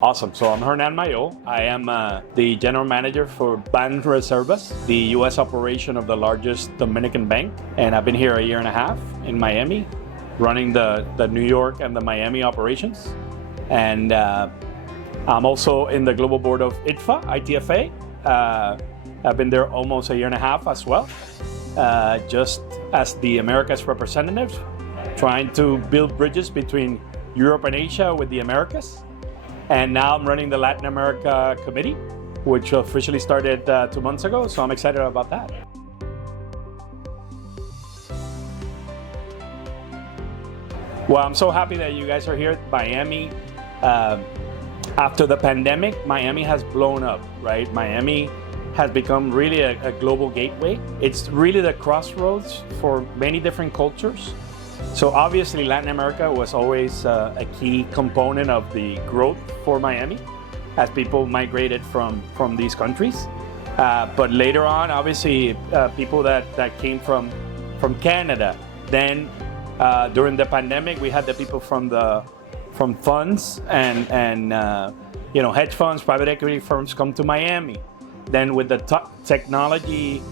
Awesome. So I'm Hernan Mayol. I am the general manager for Banreservas, the U.S. operation of the largest Dominican bank. And I've been here a year and a half in Miami, running the New York and the Miami operations. And I'm also in the global board of ITFA. I've been there almost a year and a half as well, just as the Americas representative, trying to build bridges between Europe and Asia with the Americas. And now I'm running the Latin America committee, which officially started 2 months ago, so I'm excited about that. Well, I'm so happy that you guys are here at Miami. After the pandemic, Miami has blown up, right? Miami has become really a global gateway. It's really the crossroads for many different cultures. So obviously Latin America was always a key component of the growth for Miami as people migrated from these countries. But later on, obviously, people that came from Canada. Then during the pandemic, we had the people from funds and hedge funds, private equity firms come to Miami. Then with the technology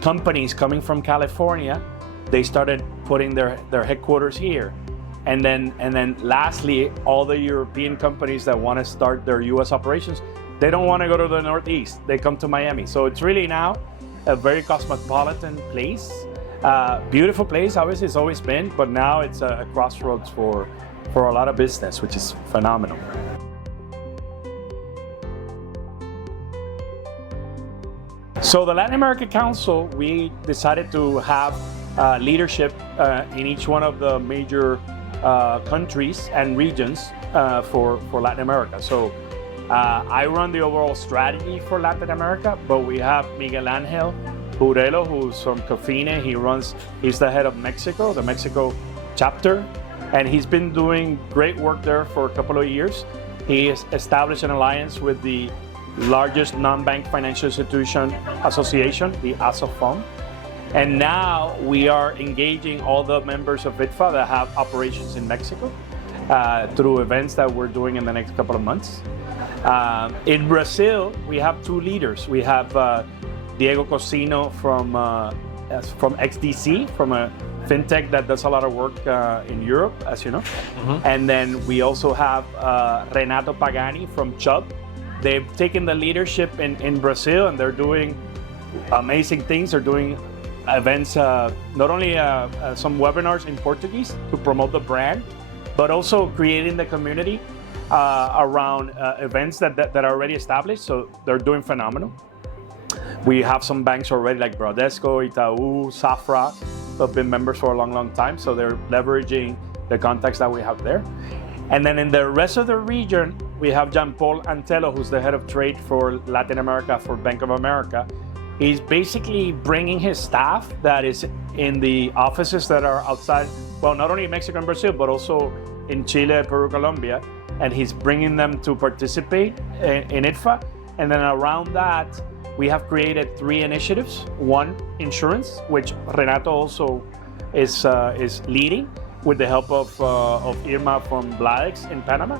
companies coming from California, they started putting their headquarters here. And then lastly, all the European companies that want to start their US operations, they don't want to go to the Northeast, they come to Miami. So it's really now a very cosmopolitan place, beautiful place, obviously it's always been, but now it's a crossroads for a lot of business, which is phenomenal. So the Latin America Council, we decided to have leadership in each one of the major countries and regions for Latin America. So I run the overall strategy for Latin America, but we have Miguel Angel Burelo, who's from Cofine. He's the head of Mexico, the Mexico chapter, and he's been doing great work there for a couple of years. He has established an alliance with the largest non-bank financial institution association, the ASOFOM. And now we are engaging all the members of ITFA that have operations in Mexico through events that we're doing in the next couple of months. In Brazil, we have two leaders. We have Diego Cosino from XDC, from a fintech that does a lot of work in Europe, as you know. Mm-hmm. And then we also have Renato Pagani from Chubb. They've taken the leadership in Brazil, and they're doing amazing things. They're doing events, not only some webinars in Portuguese to promote the brand, but also creating the community around events that are already established. So they're doing phenomenal. We have some banks already like Bradesco, Itaú, Safra, who have been members for a long, long time. So they're leveraging the contacts that we have there. And then in the rest of the region, we have Jean-Paul Antelo, who's the head of trade for Latin America for Bank of America. He's basically bringing his staff that is in the offices that are outside, well, not only in Mexico and Brazil, but also in Chile, Peru, Colombia, and he's bringing them to participate in ITFA. And then around that, we have created 3 initiatives. One, insurance, which Renato also is leading with the help of Irma from Bladex in Panama.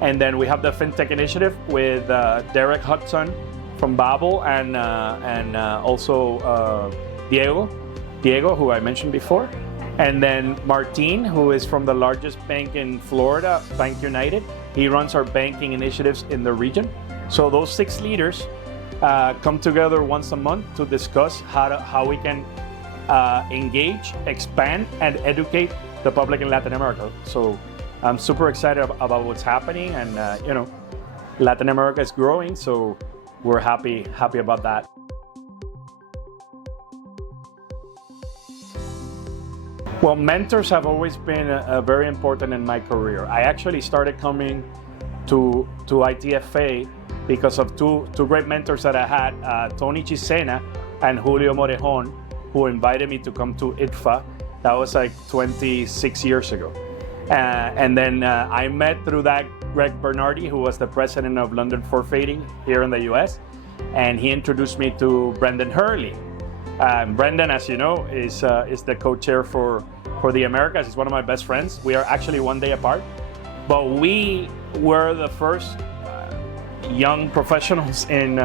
And then we have the FinTech initiative with Derek Hudson from Babel and also Diego, who I mentioned before. And then Martin, who is from the largest bank in Florida, Bank United. He runs our banking initiatives in the region. So those 6 leaders come together once a month to discuss how we can engage, expand, and educate the public in Latin America. So I'm super excited about what's happening, and Latin America is growing, so we're happy about that. Well, mentors have always been very important in my career. I actually started coming to ITFA because of two great mentors that I had, Tony Chisena and Julio Morejon, who invited me to come to ITFA. That was like 26 years ago. And then I met through that Greg Bernardi, who was the president of London Forfaiting here in the US, and he introduced me to Brendan Hurley. Brendan, as you know, is the co-chair for the Americas. He's one of my best friends. We are actually one day apart. but we were the first young professionals in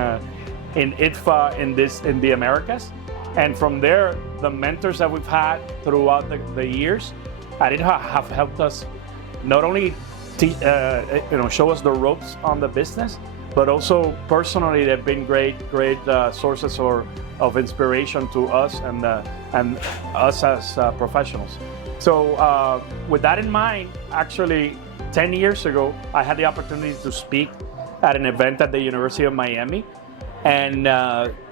ITFA in the Americas, and from there, the mentors that we've had throughout the years at ITFA have helped us not only show us the ropes on the business, but also personally they've been great sources of inspiration to us and us as professionals. So with that in mind, actually 10 years ago, I had the opportunity to speak at an event at the University of Miami, and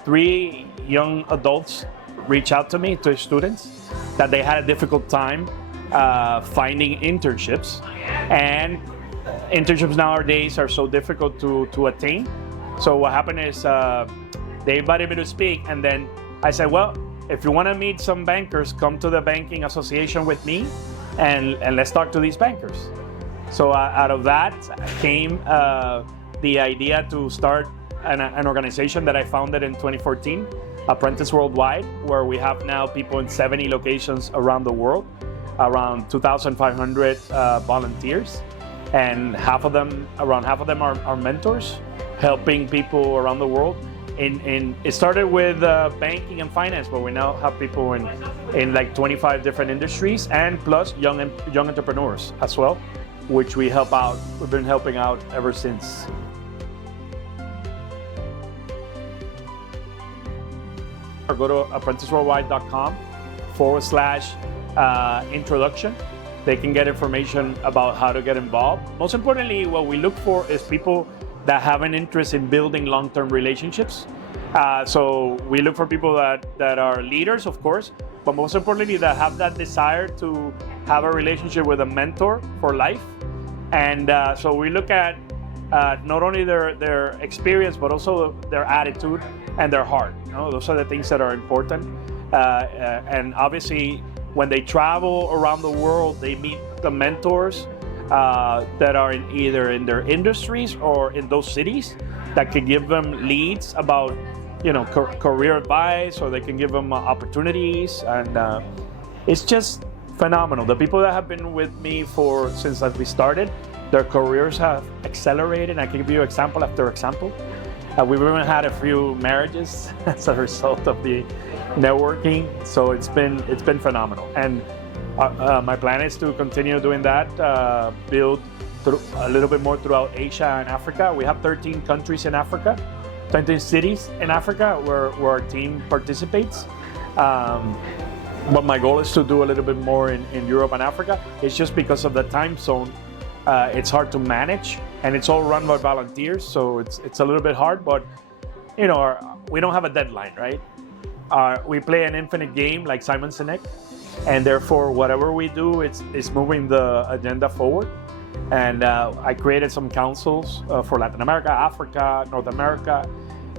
3 young adults reached out to me, to students, that they had a difficult time finding internships, and internships nowadays are so difficult to attain. So what happened is they invited me to speak, and then I said, well, if you want to meet some bankers, come to the banking association with me, and let's talk to these bankers. So out of that came the idea to start an organization that I founded in 2014, Apprentice Worldwide, where we have now people in 70 locations around the world, around 2,500 volunteers, and around half of them are mentors, helping people around the world. It started with banking and finance, but we now have people in like 25 different industries, and plus young entrepreneurs as well, which we help out. We've been helping out ever since. Or go to apprenticeworldwide.com/introduction. They can get information about how to get involved. Most importantly, what we look for is people that have an interest in building long-term relationships. So we look for people that are leaders, of course, but most importantly, that have that desire to have a relationship with a mentor for life. And so we look at not only their experience, but also their attitude and their heart. Those are the things that are important. And obviously, when they travel around the world, they meet the mentors that are either in their industries or in those cities that can give them leads about, career advice, or they can give them opportunities. And it's just phenomenal. The people that have been with me since we started, their careers have accelerated. I can give you example after example. We've even had a few marriages as a result of the networking. So it's been phenomenal. And my plan is to continue doing that, build a little bit more throughout Asia and Africa. We have 13 countries in Africa, 13 cities in Africa where our team participates. But my goal is to do a little bit more in Europe and Africa. It's just because of the time zone. It's hard to manage, and it's all run by volunteers, so it's a little bit hard. But we don't have a deadline, right? We play an infinite game like Simon Sinek, and therefore whatever we do, it's moving the agenda forward. And I created some councils for Latin America, Africa, North America,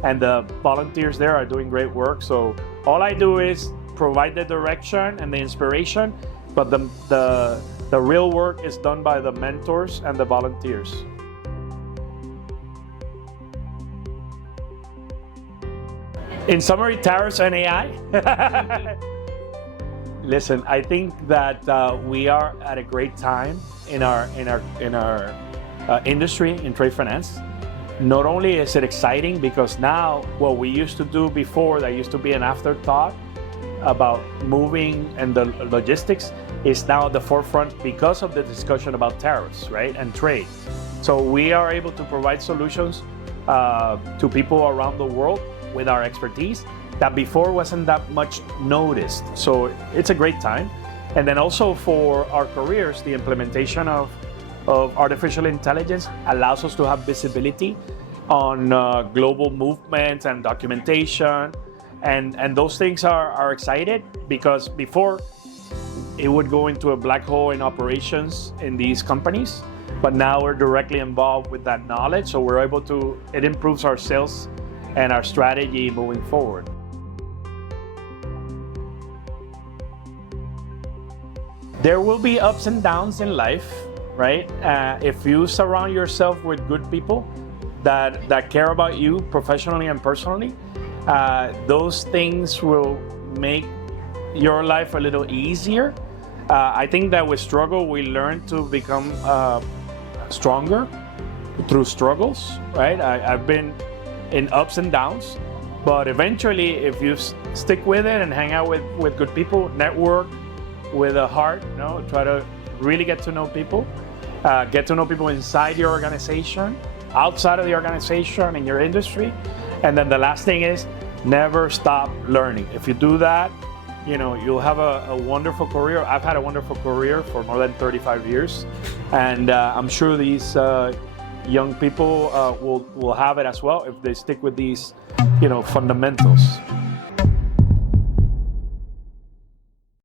and the volunteers there are doing great work. So all I do is provide the direction and the inspiration, but the real work is done by the mentors and the volunteers. In summary, tariffs and AI. Listen, I think that we are at a great time in our industry in trade finance. Not only is it exciting because now what we used to do before, that used to be an afterthought about moving and the logistics, is now at the forefront because of the discussion about tariffs, right, and trade. So we are able to provide solutions to people around the world with our expertise that before wasn't that much noticed. So it's a great time. And then also for our careers, the implementation of artificial intelligence allows us to have visibility on global movements and documentation. And those things are excited because before it would go into a black hole in operations in these companies, but now we're directly involved with that knowledge, so we're able to, it improves our sales and our strategy moving forward. There will be ups and downs in life, right? If you surround yourself with good people that care about you professionally and personally, those things will make your life a little easier. I think that with struggle, we learn to become stronger through struggles, right? I've been in ups and downs, but eventually, if you stick with it and hang out with good people, network with a heart, try to really get to know people inside your organization, outside of the organization, in your industry. And then the last thing is never stop learning. If you do that, you'll have a wonderful career. I've had a wonderful career for more than 35 years, and I'm sure these young people will have it as well if they stick with these fundamentals.